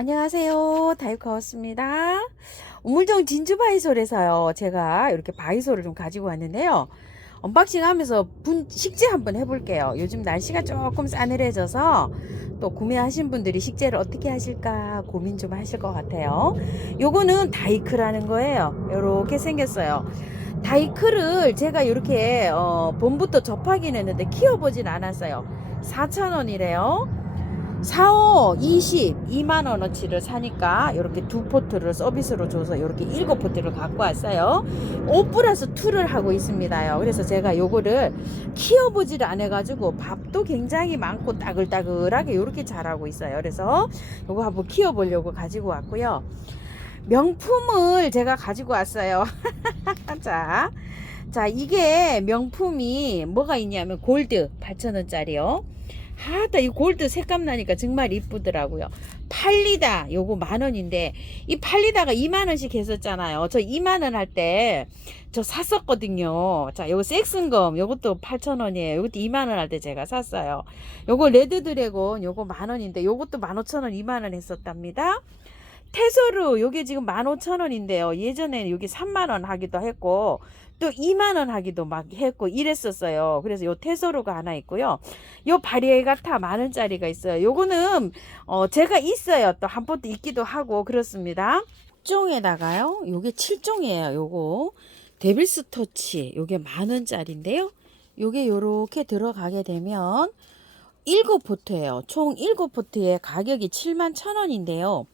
안녕하세요. 다이커였습니다. 우물정 진주바이솔에서요. 제가 이렇게 바이솔을 좀 가지고 왔는데요. 언박싱 하면서 식재 한번 해볼게요. 요즘 날씨가 조금 싸늘해져서 또 구매하신 분들이 식재를 어떻게 하실까 고민 좀 하실 것 같아요. 요거는 다이크라는 거예요. 요렇게 생겼어요. 다이크를 제가 이렇게 봄부터 접하긴 했는데 키워보진 않았어요. 4,000원이래요. 4호 20 2만원어치를 사니까 이렇게 두 포트를 서비스로 줘서 이렇게 7포트를 갖고 왔어요. 5 플러스 2를 하고 있습니다요. 그래서 제가 요거를 키워보지를 안 해가지고 밥도 굉장히 많고 따글따글하게 이렇게 자라고 있어요. 그래서 요거 한번 키워보려고 가지고 왔고요. 명품을 제가 가지고 왔어요. 자, 이게 명품이 뭐가 있냐면 골드 8,000원짜리요. 하다 이 골드 색감 나니까 정말 이쁘더라고요. 팔리다 요거 만원인데 이 팔리다가 2만원씩 했었잖아요. 저 2만원 할 때 저 샀었거든요. 자, 요거 섹슨검 요것도 8,000원이에요. 요것도 2만원 할 때 제가 샀어요. 요거 레드 드래곤 요거 만원인데 요것도 15,000원 2만원 했었답니다. 테소루 요게 지금 15,000원인데요. 예전에는 요게 3만원 하기도 했고 또 2만원 하기도 막 했고 이랬었어요. 그래서 요 테소루가 하나 있고요. 요 바리에가타 만원짜리가 있어요. 요거는 제가 있어요. 또 한 번도 있기도 하고 그렇습니다. 6종에다가요. 요게 7종이에요. 요거 데빌스 터치 요게 만원짜리인데요. 요게 요렇게 들어가게 되면 7포트예요. 총 7포트에 가격이 71,000원인데요.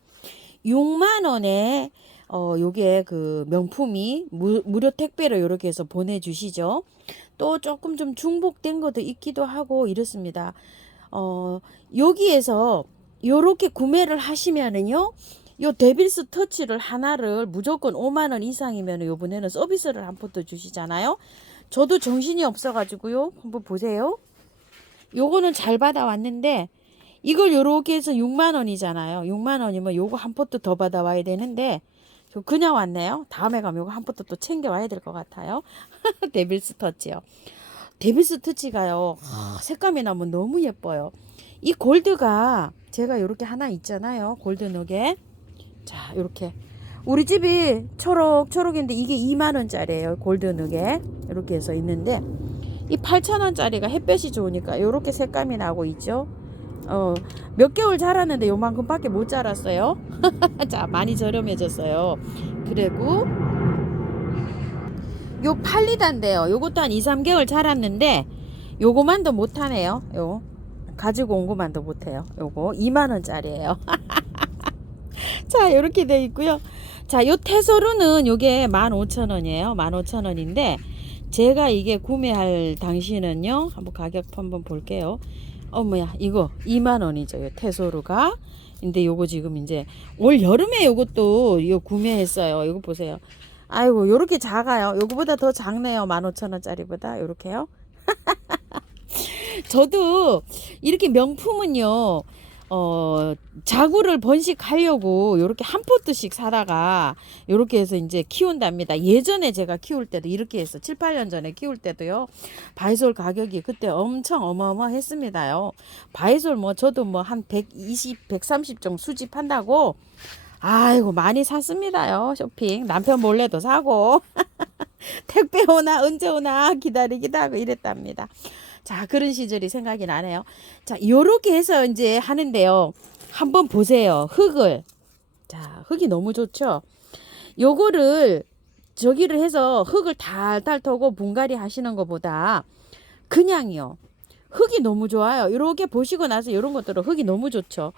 6만원에 요게 그 명품이 무료 택배로 이렇게 해서 보내주시죠. 또 조금 좀 중복된 것도 있기도 하고 이렇습니다. 여기에서 요렇게 구매를 하시면은요, 요 데빌스 터치를 하나를 무조건 5만원 이상이면 요번에는 서비스를 한 포트 주시잖아요. 저도 정신이 없어가지고요. 한번 보세요. 요거는 잘 받아왔는데 이걸 요렇게 해서 6만원이잖아요. 6만원이면 요거 한 포트 더 받아와야 되는데 그냥 왔네요. 다음에 가면 요거 한 포트 또 챙겨와야 될 것 같아요. 데빌스 터치요. 데빌스 터치가요. 색감이 나면 너무 예뻐요. 이 골드가 제가 요렇게 하나 있잖아요. 골드 너겟. 자, 요렇게 우리 집이 초록초록인데 이게 2만원짜리예요. 골드 너겟. 이렇게 해서 있는데 이 8,000원짜리가 햇볕이 좋으니까 요렇게 색감이 나고 있죠. 몇 개월 자랐는데 요만큼 밖에 못 자랐어요. 자, 많이 저렴해졌어요. 그리고 요 팔리다인데요. 요것도 한 2, 3개월 자랐는데 요거만도 못하네요. 요 가지고 온 것만도 못해요. 요거 2만원짜리예요. 자, 요렇게 돼 있고요. 자, 요 테소루는 요게 15,000원이에요. 15,000원인데 제가 이게 구매할 당시는요. 한번 가격 한번 볼게요. 어머야, 이거 2만원이죠. 요 테소루가. 근데 요거 지금 이제 올 여름에 요것도 요 구매했어요. 이거 보세요. 아이고, 요렇게 작아요. 요거보다 더 작네요. 15,000원짜리보다. 요렇게요. 저도 이렇게 명품은요, 자구를 번식하려고 요렇게 한 포트씩 사다가 요렇게 해서 이제 키운답니다. 예전에 제가 키울 때도 이렇게 해서 7, 8년 전에 키울 때도요. 바이솔 가격이 그때 엄청 어마어마했습니다요. 바이솔 뭐 저도 뭐 한 120, 130 정도 수집한다고 아이고 많이 샀습니다요. 쇼핑. 남편 몰래도 사고 택배 오나 언제 오나 기다리기도 하고 이랬답니다. 자, 그런 시절이 생각이 나네요. 자, 요렇게 해서 이제 하는데요. 한번 보세요. 흙을. 자, 흙이 너무 좋죠? 요거를 저기를 해서 흙을 달달 터고 분갈이 하시는 것보다 그냥요. 흙이 너무 좋아요. 이렇게 보시고 나서 이런 것들은 흙이 너무 좋죠.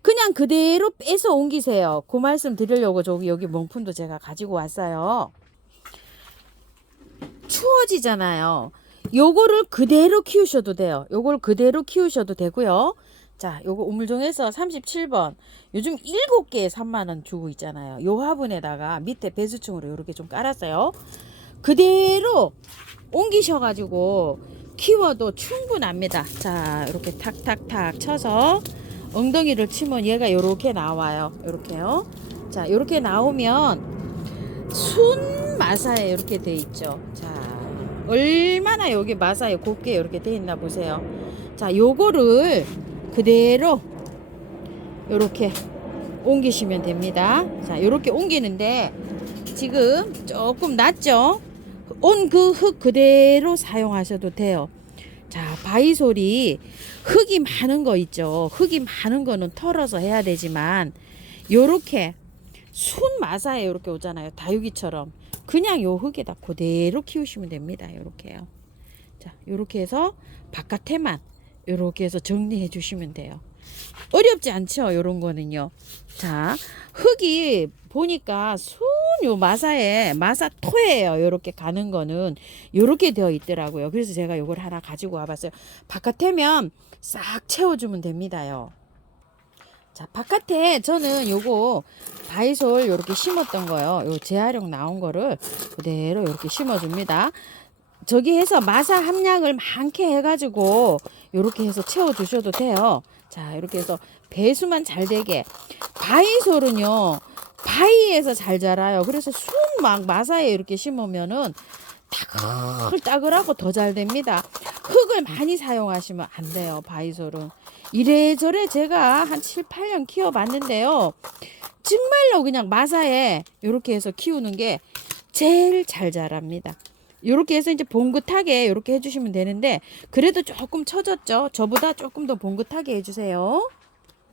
그냥 그대로 빼서 옮기세요. 그 말씀 드리려고 여기 명품도 제가 가지고 왔어요. 추워지잖아요. 요거를 그대로 키우셔도 돼요. 요걸 그대로 키우셔도 되고요. 자, 요거 우물종에서 37번. 요즘 7개에 3만원 주고 있잖아요. 요 화분에다가 밑에 배수충으로 이렇게 좀 깔았어요. 그대로 옮기셔가지고 키워도 충분합니다. 자, 이렇게 탁탁탁 쳐서 엉덩이를 치면 얘가 요렇게 나와요. 요렇게요. 자, 요렇게 나오면 순 마사에 이렇게 돼 있죠. 자, 얼마나 여기 마사에 곱게 이렇게 돼 있나 보세요. 자, 요거를 그대로 요렇게 옮기시면 됩니다. 자, 이렇게 옮기는데 지금 조금 낮죠? 온 그 흙 그대로 사용하셔도 돼요. 자, 바이솔이 흙이 많은 거 있죠. 흙이 많은 거는 털어서 해야 되지만 요렇게 순 마사에 이렇게 오잖아요. 다육이처럼. 그냥 요 흙에다 그대로 키우시면 됩니다. 요렇게요. 자, 요렇게 해서 바깥에만 요렇게 해서 정리해 주시면 돼요. 어렵지 않죠? 요런 거는요. 자, 흙이 보니까 순 요 마사에 마사토예요. 요렇게 가는 거는 요렇게 되어 있더라고요. 그래서 제가 요걸 하나 가지고 와봤어요. 바깥에면 싹 채워주면 됩니다요. 자, 바깥에 저는 요거 바이솔 요렇게 심었던 거요. 요 재활용 나온 거를 그대로 요렇게 심어줍니다. 저기 해서 마사 함량을 많게 해가지고 요렇게 해서 채워주셔도 돼요. 자, 이렇게 해서 배수만 잘 되게. 바이솔은요, 바위에서 잘 자라요. 그래서 순 막 마사에 이렇게 심으면은 따글따글하고 더 잘 됩니다. 흙을 많이 사용하시면 안 돼요. 바이솔은. 이래저래 제가 한 7, 8년 키워봤는데요. 정말로 그냥 마사에 이렇게 해서 키우는 게 제일 잘 자랍니다. 이렇게 해서 이제 봉긋하게 이렇게 해주시면 되는데 그래도 조금 처졌죠. 저보다 조금 더 봉긋하게 해주세요.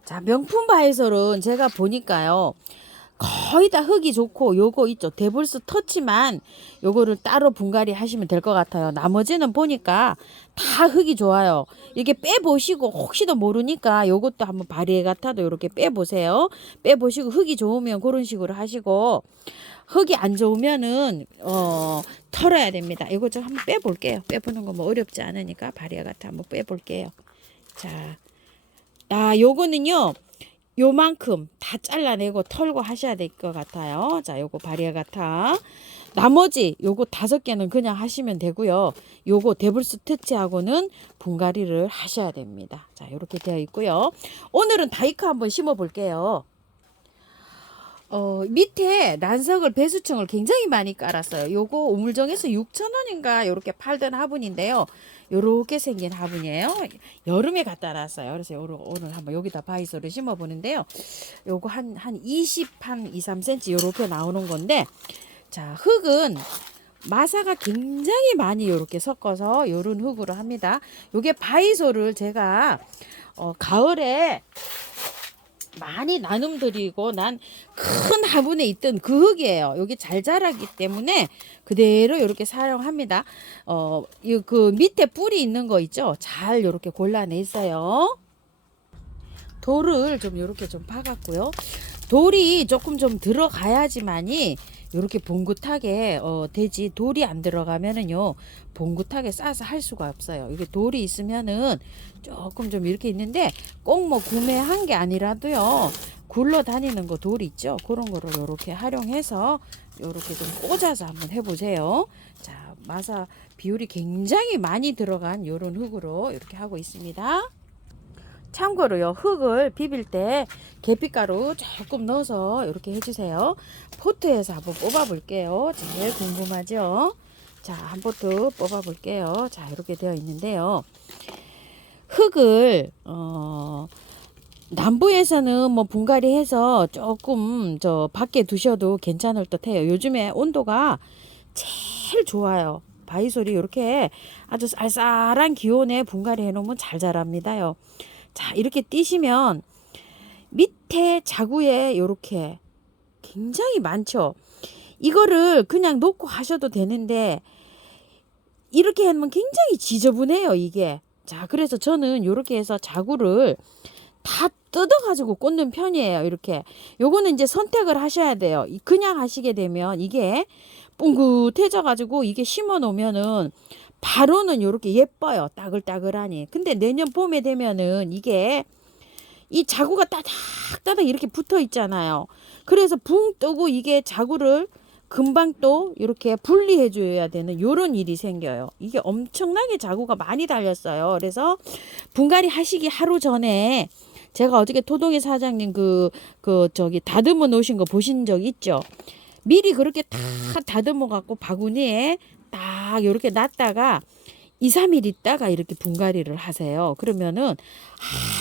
자, 명품 바이솔은 제가 보니까요. 거의 다 흙이 좋고 요거 있죠. 데블스 터치만 요거를 따로 분갈이 하시면 될 것 같아요. 나머지는 보니까 다 흙이 좋아요. 이게 빼보시고 혹시도 모르니까 요것도 한번 바리에가타도 이렇게 빼보세요. 빼보시고 흙이 좋으면 그런 식으로 하시고 흙이 안 좋으면은 털어야 됩니다. 이거 좀 한번 빼볼게요. 빼보는 거 뭐 어렵지 않으니까 바리에가타 한번 빼볼게요. 자, 요거는요. 요만큼 다 잘라내고 털고 하셔야 될 것 같아요. 자, 요거 바리에가타. 나머지 요거 5개는 그냥 하시면 되고요. 요거 데블스 터치하고는 분갈이를 하셔야 됩니다. 자, 이렇게 되어 있고요. 오늘은 다이카 한번 심어 볼게요. 밑에 난석을 배수층을 굉장히 많이 깔았어요. 요거 우물정에서 6,000원인가 요렇게 팔던 화분인데요. 요렇게 생긴 화분이에요. 여름에 갖다 놨어요. 그래서 오늘 한번 여기다 바이솔을 심어 보는데요. 요거 한 20, 한 2, 3cm 요렇게 나오는 건데, 자, 흙은 마사가 굉장히 많이 요렇게 섞어서 요런 흙으로 합니다. 요게 바이솔을 제가 가을에 많이 나눔 드리고 난 큰 화분에 있던 그 흙이에요. 여기 잘 자라기 때문에 그대로 이렇게 사용합니다. 그 밑에 뿌리 있는 거 있죠? 잘 이렇게 골라냈어요. 돌을 좀 이렇게 좀 박았고요. 돌이 조금 좀 들어가야지만이 이렇게 봉긋하게 되지. 돌이 안 들어가면은요 봉긋하게 싸서 할 수가 없어요. 이게 돌이 있으면은 조금 좀 이렇게 있는데 꼭 뭐 구매한 게 아니라도요 굴러 다니는 거 돌 있죠. 그런 거를 이렇게 활용해서 이렇게 좀 꽂아서 한번 해보세요. 자, 마사 비율이 굉장히 많이 들어간 이런 흙으로 이렇게 하고 있습니다. 참고로요, 흙을 비빌 때 계피가루 조금 넣어서 이렇게 해주세요. 포트에서 한번 뽑아 볼게요. 제일 궁금하죠? 자, 한 포트 뽑아 볼게요. 자, 이렇게 되어 있는데요. 흙을 남부에서는 뭐 분갈이 해서 조금 저 밖에 두셔도 괜찮을 듯 해요. 요즘에 온도가 제일 좋아요. 바이솔이 이렇게 아주 쌀쌀한 기온에 분갈이 해 놓으면 잘 자랍니다요. 자, 이렇게 띄시면 밑에 자구에 이렇게 굉장히 많죠. 이거를 그냥 놓고 하셔도 되는데 이렇게 하면 굉장히 지저분해요, 이게. 자, 그래서 저는 이렇게 해서 자구를 다 뜯어가지고 꽂는 편이에요. 이렇게. 요거는 이제 선택을 하셔야 돼요. 그냥 하시게 되면 이게 뿡긋해져가지고 이게 심어 놓으면은 바로는 이렇게 예뻐요. 따글따글하니. 근데 내년 봄에 되면은 이게 이 자구가 따닥따닥 이렇게 붙어 있잖아요. 그래서 붕 뜨고 이게 자구를 금방 또 이렇게 분리해 줘야 되는 요런 일이 생겨요. 이게 엄청나게 자구가 많이 달렸어요. 그래서 분갈이 하시기 하루 전에 제가 어저께 토동이 사장님 저기 다듬어 놓으신 거 보신 적 있죠? 미리 그렇게 다 다듬어 갖고 바구니에 딱 이렇게 놨다가 2, 3일 있다가 이렇게 분갈이를 하세요. 그러면은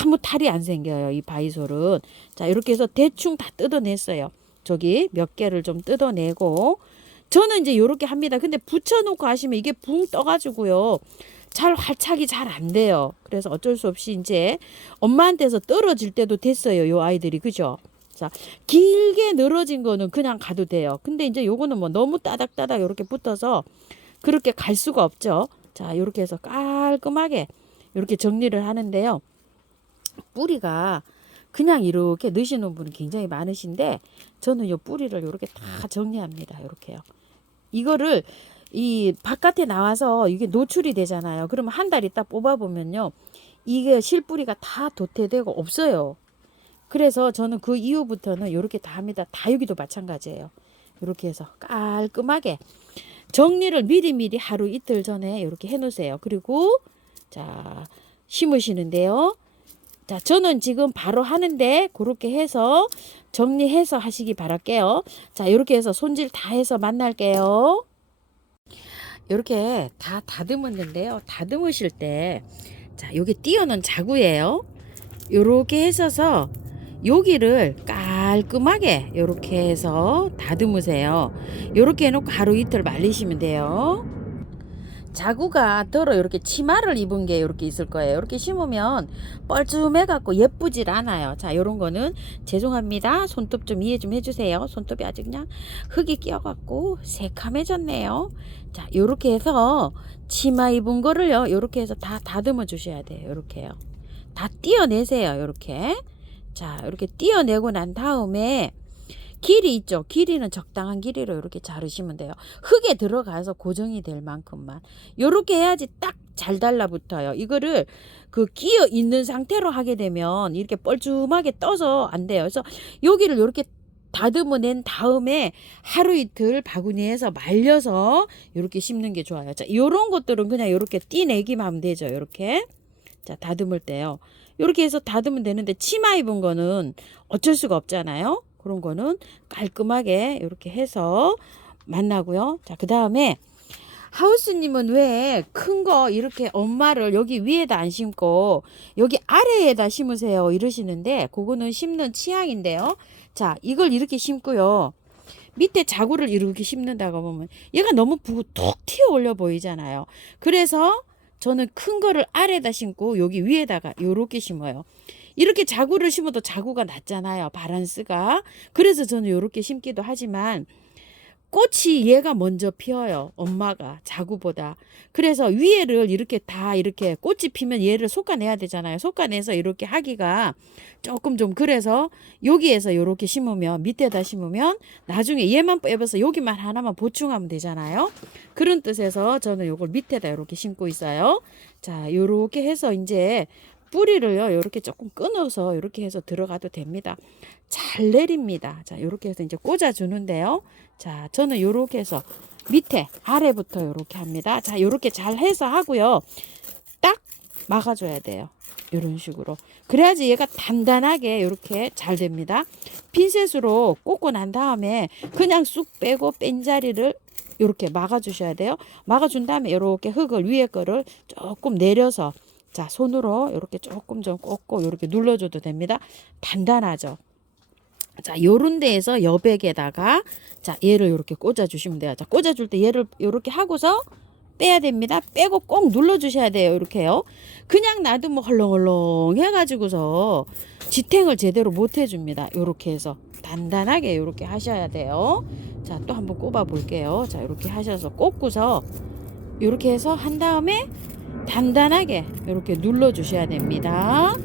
아무 탈이 안 생겨요. 이 바이솔은. 자, 이렇게 해서 대충 다 뜯어냈어요. 저기 몇 개를 좀 뜯어내고 저는 이제 요렇게 합니다. 근데 붙여놓고 하시면 이게 붕 떠가지고요. 잘 활착이 잘 안 돼요. 그래서 어쩔 수 없이 이제 엄마한테서 떨어질 때도 됐어요. 요 아이들이. 그죠? 자, 길게 늘어진 거는 그냥 가도 돼요. 근데 이제 요거는 뭐 너무 따닥따닥 이렇게 붙어서 그렇게 갈 수가 없죠. 자, 이렇게 해서 깔끔하게 이렇게 정리를 하는데요. 뿌리가 그냥 이렇게 넣으시는 분이 굉장히 많으신데 저는 요 뿌리를 이렇게 다 정리합니다. 이렇게요. 이거를 이 바깥에 나와서 이게 노출이 되잖아요. 그러면 한 달 있다 뽑아보면요. 이게 실뿌리가 다 도태되고 없어요. 그래서 저는 그 이후부터는 이렇게 다 합니다. 다육이도 마찬가지예요. 이렇게 해서 깔끔하게 정리를 미리미리 하루 이틀 전에 이렇게 해 놓으세요. 그리고 자, 심으시는데요. 자, 저는 지금 바로 하는데 그렇게 해서 정리해서 하시기 바랄게요. 자, 이렇게 해서 손질 다 해서 만날게요. 이렇게 다 다듬었는데요. 다듬으실 때 자, 요게 띄어놓은 자구예요. 요렇게 해서서 여기를 깔끔하게 요렇게 해서 다듬으세요. 요렇게 해놓고 하루 이틀 말리시면 돼요. 자구가 덜어 이렇게 치마를 입은 게 이렇게 있을 거예요. 이렇게 심으면 뻘쭘해 갖고 예쁘질 않아요. 자, 요런 거는 죄송합니다. 손톱 좀 이해 좀 해주세요. 손톱이 아주 그냥 흙이 끼어 갖고 새카매졌네요. 자, 요렇게 해서 치마 입은 거를요, 요렇게 해서 다 다듬어 주셔야 돼요. 요렇게요. 다 띄어내세요. 요렇게. 자, 이렇게 띄어내고 난 다음에 길이 있죠. 길이는 적당한 길이로 이렇게 자르시면 돼요. 흙에 들어가서 고정이 될 만큼만. 요렇게 해야지 딱 잘 달라붙어요. 이거를 그 끼어 있는 상태로 하게 되면 이렇게 뻘쭘하게 떠서 안 돼요. 그래서 여기를 이렇게 다듬어 낸 다음에 하루 이틀 바구니에서 말려서 이렇게 심는 게 좋아요. 자, 요런 것들은 그냥 이렇게 띄내기만 하면 되죠. 이렇게. 자, 다듬을 때요. 이렇게 해서 다듬으면 되는데 치마 입은 거는 어쩔 수가 없잖아요. 그런 거는 깔끔하게 이렇게 해서 만나고요. 자, 그 다음에 하우스님은 왜 큰 거 이렇게 엄마를 여기 위에다 안 심고 여기 아래에다 심으세요 이러시는데 그거는 심는 취향인데요. 자, 이걸 이렇게 심고요. 밑에 자구를 이렇게 심는다고 보면 얘가 너무 툭 튀어 올려 보이잖아요. 그래서 저는 큰 거를 아래에다 심고 여기 위에다가 요렇게 심어요. 이렇게 자구를 심어도 자구가 낮잖아요. 바란스가. 그래서 저는 요렇게 심기도 하지만 꽃이 얘가 먼저 피어요. 엄마가 자구보다. 그래서 위에를 이렇게 다 이렇게 꽃이 피면 얘를 솎아내야 되잖아요. 솎아내서 이렇게 하기가 조금 좀 그래서 여기에서 이렇게 심으면 밑에다 심으면 나중에 얘만 빼서 여기만 하나만 보충하면 되잖아요. 그런 뜻에서 저는 요걸 밑에다 이렇게 심고 있어요. 자, 요렇게 해서 이제 뿌리를요, 이렇게 조금 끊어서 이렇게 해서 들어가도 됩니다. 잘 내립니다. 자, 이렇게 해서 이제 꽂아 주는데요. 자, 저는 이렇게 해서 밑에 아래부터 이렇게 합니다. 자, 이렇게 잘 해서 하고요. 딱 막아줘야 돼요. 이런 식으로. 그래야지 얘가 단단하게 이렇게 잘 됩니다. 핀셋으로 꽂고 난 다음에 그냥 쑥 빼고 뺀 자리를 이렇게 막아주셔야 돼요. 막아준 다음에 이렇게 흙을 위에 거를 조금 내려서 자, 손으로 이렇게 조금 좀 꽂고 이렇게 눌러줘도 됩니다. 단단하죠. 자, 요런 데에서 여백에다가 자, 얘를 이렇게 꽂아 주시면 돼요. 자, 꽂아 줄 때 얘를 이렇게 하고서 빼야 됩니다. 빼고 꼭 눌러 주셔야 돼요. 이렇게요. 그냥 놔두면 헐렁헐렁 해가지고서 지탱을 제대로 못 해줍니다. 이렇게 해서 단단하게 이렇게 하셔야 돼요. 자, 또 한번 꼽아 볼게요. 자, 이렇게 하셔서 꽂고서 이렇게 해서 한 다음에 단단하게 이렇게 눌러 주셔야 됩니다.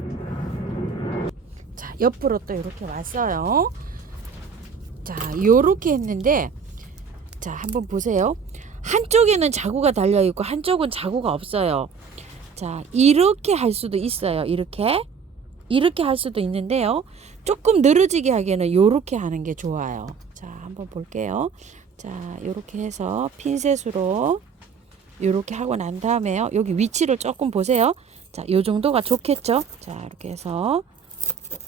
자, 옆으로 또 이렇게 왔어요. 자, 요렇게 했는데 자, 한번 보세요. 한쪽에는 자구가 달려 있고 한쪽은 자구가 없어요. 자, 이렇게 할 수도 있어요. 이렇게 할 수도 있는데요. 조금 늘어지게 하기에는 요렇게 하는 게 좋아요. 자, 한번 볼게요. 자, 요렇게 해서 핀셋으로 요렇게 하고 난 다음에요. 여기 위치를 조금 보세요. 자, 요 정도가 좋겠죠? 자, 이렇게 해서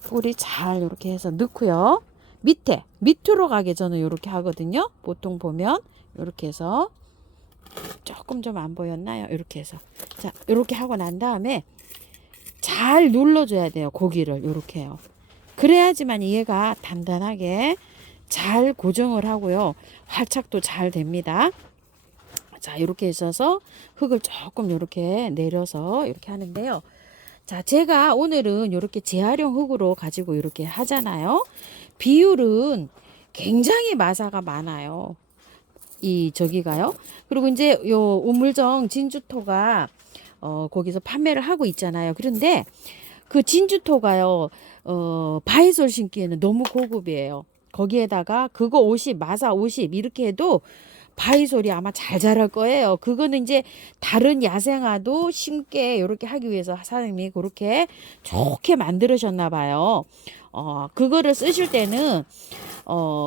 뿌리 잘 이렇게 해서 넣고요. 밑으로 가게 저는 이렇게 하거든요. 보통 보면 이렇게 해서 조금 좀 안 보였나요? 이렇게 해서 자 이렇게 하고 난 다음에 잘 눌러줘야 돼요. 고기를 이렇게요. 그래야지만 얘가 단단하게 잘 고정을 하고요. 활착도 잘 됩니다. 자 이렇게 있어서 흙을 조금 이렇게 내려서 이렇게 하는데요. 자 제가 오늘은 이렇게 재활용 흙으로 가지고 이렇게 하잖아요. 비율은 굉장히 마사가 많아요. 이 저기가요. 그리고 이제 요 우물정 진주토가 거기서 판매를 하고 있잖아요. 그런데 그 진주토가요. 바이솔 신기에는 너무 고급이에요. 거기에다가 그거 50, 마사 50 이렇게 해도 바이솔이 아마 잘 자랄 거예요. 그거는 이제 다른 야생화도 심게 이렇게 하기 위해서 사장님이 그렇게 좋게 만들으셨나 봐요. 그거를 쓰실 때는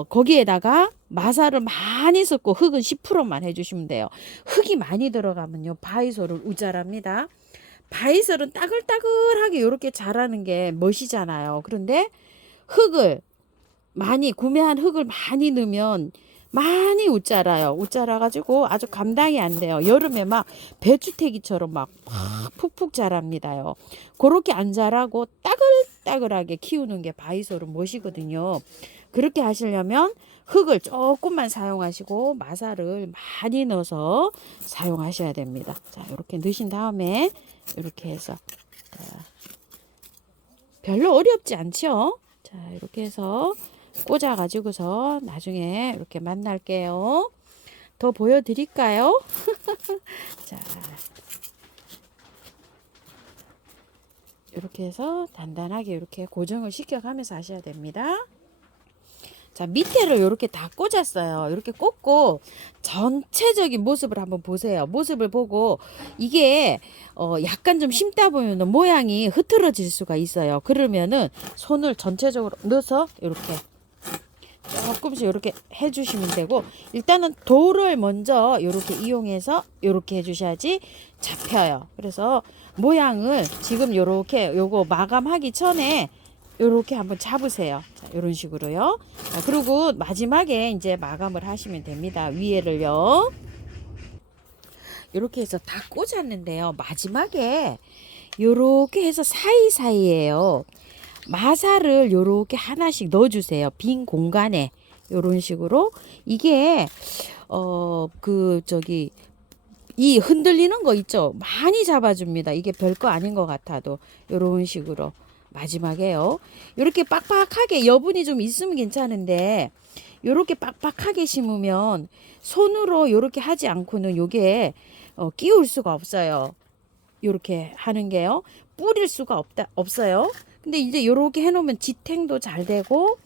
거기에다가 마사를 많이 섞고 흙은 10%만 해주시면 돼요. 흙이 많이 들어가면요 바이솔을 우잘합니다. 바이솔은 따글따글하게 이렇게 자라는 게 멋이잖아요. 그런데 흙을 많이 구매한 흙을 많이 넣으면 많이 웃자라요. 웃자라 가지고 아주 감당이 안 돼요. 여름에 막 배추태기처럼 막 푹푹 자랍니다요. 그렇게 안 자라고 따글따글하게 키우는 게 바이솔은 멋이거든요. 그렇게 하시려면 흙을 조금만 사용하시고 마사를 많이 넣어서 사용하셔야 됩니다. 자, 이렇게 넣으신 다음에 이렇게 해서 자, 별로 어렵지 않죠? 자, 이렇게 해서 꽂아 가지고서 나중에 이렇게 만날게요. 더 보여드릴까요? 자, 이렇게 해서 단단하게 이렇게 고정을 시켜가면서 하셔야 됩니다. 자, 밑에를 이렇게 다 꽂았어요. 이렇게 꽂고 전체적인 모습을 한번 보세요. 모습을 보고 이게 약간 좀 심다 보면 모양이 흐트러질 수가 있어요. 그러면은 손을 전체적으로 넣어서 이렇게 조금씩 이렇게 해주시면 되고 일단은 돌을 먼저 이렇게 이용해서 이렇게 해주셔야지 잡혀요. 그래서 모양을 지금 이렇게 요거 마감하기 전에 요렇게 한번 잡으세요. 자, 요런 식으로요. 자, 그리고 마지막에 이제 마감을 하시면 됩니다. 위에를요. 요렇게 해서 다 꽂았는데요. 마지막에 요렇게 해서 사이사이에요. 마사를 요렇게 하나씩 넣어주세요. 빈 공간에. 요런 식으로. 이게, 이 흔들리는 거 있죠? 많이 잡아줍니다. 이게 별거 아닌 것 같아도. 요런 식으로. 마지막에요. 이렇게 빡빡하게 여분이 좀 있으면 괜찮은데 이렇게 빡빡하게 심으면 손으로 이렇게 하지 않고는 요게 끼울 수가 없어요. 이렇게 하는 게요. 뿌릴 수가 없어요. 근데 이제 이렇게 해놓으면 지탱도 잘 되고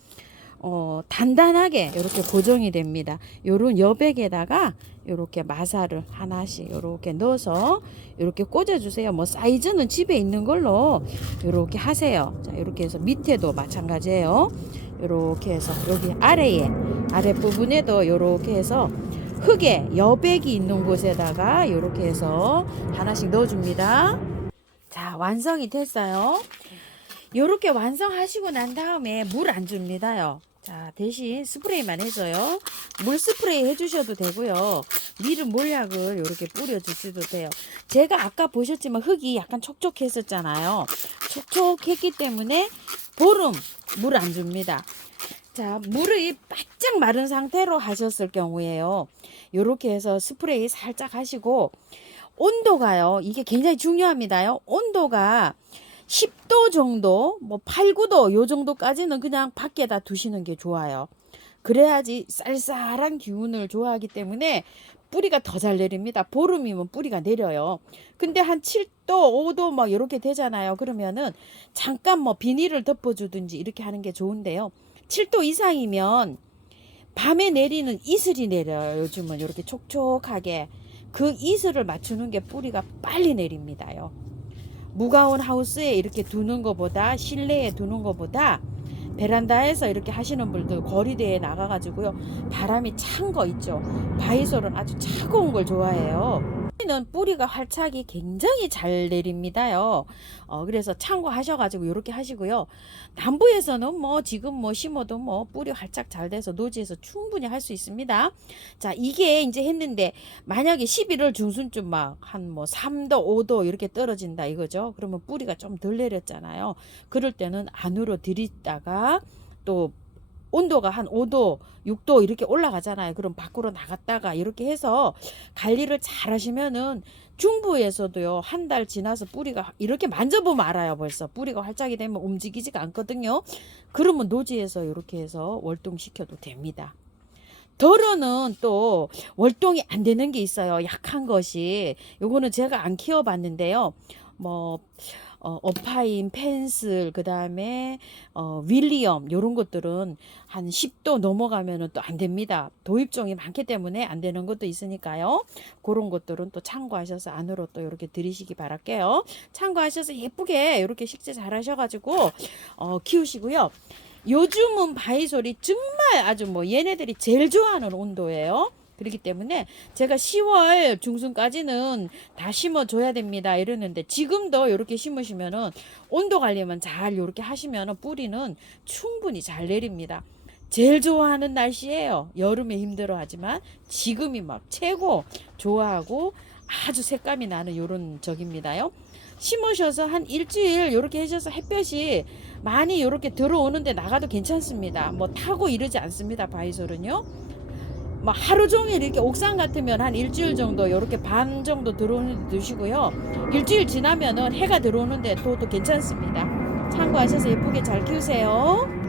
단단하게 이렇게 고정이 됩니다. 요런 여백에다가 이렇게 마사를 하나씩 이렇게 넣어서 이렇게 꽂아주세요. 뭐 사이즈는 집에 있는 걸로 이렇게 하세요. 자, 이렇게 해서 밑에도 마찬가지예요. 이렇게 해서 여기 아래 부분에도 이렇게 해서 흙에 여백이 있는 곳에다가 이렇게 해서 하나씩 넣어줍니다. 자, 완성이 됐어요. 이렇게 완성하시고 난 다음에 물 안 줍니다요. 자, 대신 스프레이만 해줘요. 물 스프레이 해주셔도 되고요. 미름 몰약을 이렇게 뿌려주셔도 돼요. 제가 아까 보셨지만 흙이 약간 촉촉했었잖아요. 촉촉했기 때문에 보름 물 안 줍니다. 자, 물이 바짝 마른 상태로 하셨을 경우에요. 이렇게 해서 스프레이 살짝 하시고 온도가요. 이게 굉장히 중요합니다요. 온도가 10도 정도, 뭐 8, 9도 요 정도까지는 그냥 밖에다 두시는 게 좋아요. 그래야지 쌀쌀한 기운을 좋아하기 때문에 뿌리가 더 잘 내립니다. 보름이면 뿌리가 내려요. 근데 한 7도, 5도 뭐 이렇게 되잖아요. 그러면은 잠깐 뭐 비닐을 덮어주든지 이렇게 하는 게 좋은데요. 7도 이상이면 밤에 내리는 이슬이 내려요. 요즘은 이렇게 촉촉하게. 그 이슬을 맞추는 게 뿌리가 빨리 내립니다요. 무가온 하우스에 이렇게 두는 것보다 실내에 두는 것보다 베란다에서 이렇게 하시는 분들 거리대에 나가가지고요 바람이 찬 거 있죠. 바이솔은 아주 차가운 걸 좋아해요. 는 뿌리가 활착이 굉장히 잘 내립니다요. 그래서 참고하셔가지고 이렇게 하시고요. 남부에서는 뭐 지금 뭐 심어도 뭐 뿌리 활착 잘 돼서 노지에서 충분히 할 수 있습니다. 자, 이게 이제 했는데 만약에 11월 중순쯤 막 한 뭐 3도, 5도 이렇게 떨어진다 이거죠. 그러면 뿌리가 좀 덜 내렸잖아요. 그럴 때는 안으로 들이다가 또 온도가 한 5도, 6도 이렇게 올라가잖아요. 그럼 밖으로 나갔다가 이렇게 해서 관리를 잘 하시면은 중부에서도요, 한 달 지나서 뿌리가 이렇게 만져보면 알아요. 벌써 뿌리가 활짝이 되면 움직이지가 않거든요. 그러면 노지에서 이렇게 해서 월동시켜도 됩니다. 덜어는 또 월동이 안 되는 게 있어요. 약한 것이. 요거는 제가 안 키워봤는데요. 뭐 어파인, 펜슬, 그 다음에 윌리엄 요런 것들은 한 10도 넘어가면은 또 안 됩니다. 도입종이 많기 때문에 안 되는 것도 있으니까요. 그런 것들은 또 참고하셔서 안으로 또 이렇게 들이시기 바랄게요. 참고하셔서 예쁘게 이렇게 식재 잘 하셔가지고 키우시고요. 요즘은 바이솔이 정말 아주 뭐 얘네들이 제일 좋아하는 온도예요. 그렇기 때문에 제가 10월 중순까지는 다 심어줘야 됩니다 이러는데, 지금도 이렇게 심으시면은 온도 관리만 잘 이렇게 하시면은 뿌리는 충분히 잘 내립니다. 제일 좋아하는 날씨예요. 여름에 힘들어하지만 지금이 막 최고 좋아하고 아주 색감이 나는 요런 적입니다요. 심으셔서 한 일주일 이렇게 하셔서 햇볕이 많이 이렇게 들어오는데 나가도 괜찮습니다. 뭐 타고 이러지 않습니다. 바이솔은요. 뭐 하루 종일 이렇게 옥상 같으면 한 일주일 정도 이렇게 반 정도 들어오는 데 두시고요. 일주일 지나면은 해가 들어오는데 또 괜찮습니다. 참고하셔서 예쁘게 잘 키우세요.